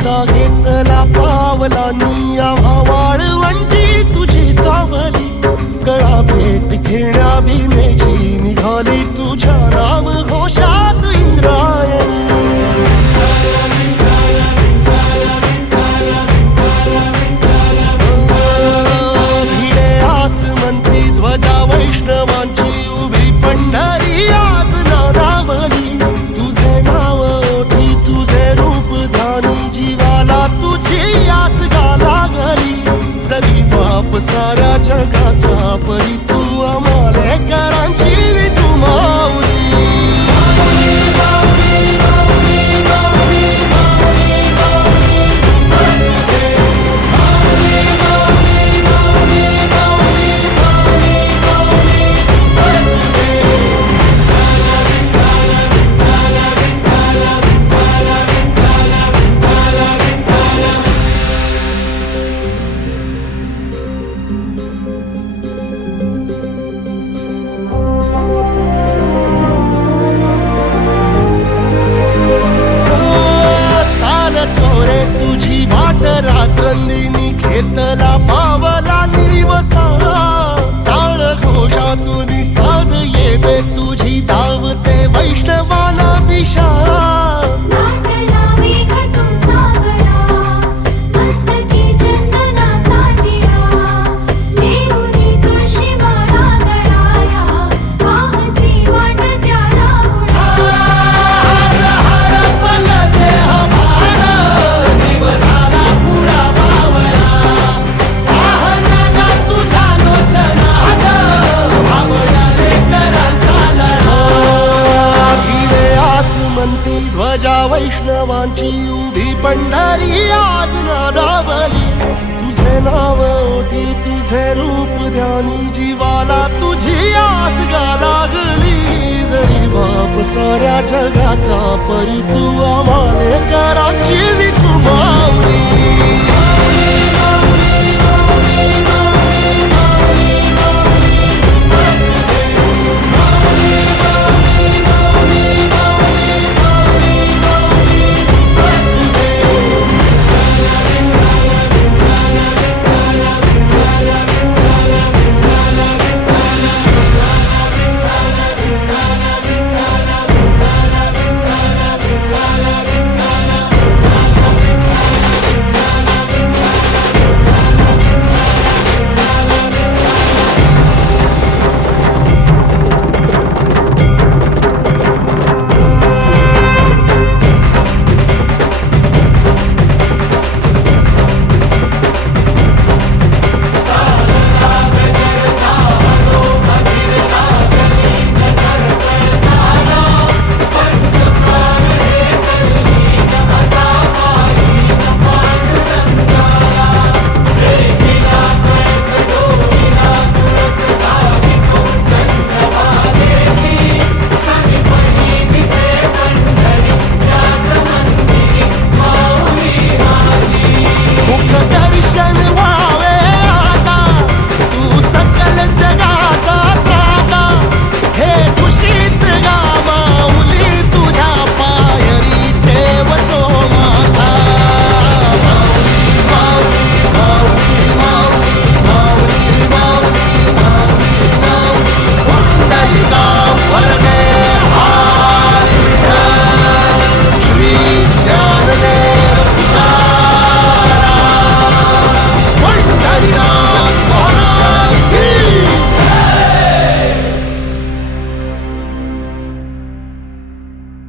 आमचा घेतला पावलांनी आम्हा वाळवंटी तुझी सावली गळा भेट घेण्या भीमेची निघाली तुझ्या नाम घोषात इंद्रायणी भिडे आसमंती ध्वजा वैष्णवांची उभी पंढरी आज नादावली तुझे नाव ओठी तुझे रूप ध्यानी जीवाला तुझी आस गा लागली जरी बाप साऱ्या जगाचा परी तू आमालेकरांची विठू माऊली रात्रंदिनी घेतला पावला निवसा टाळ घोषातून साध येते तुझी धावते वैष्णवाला दिशा ध्वजा वैष्णवांची उभी पंढरी आज नादावली तुझे नाव ओठी तुझे रूप ध्यानी जीवाला तुझी आस गा लागली जरी बाप साऱ्या जगाचा परी तू आमालेकरांची विठू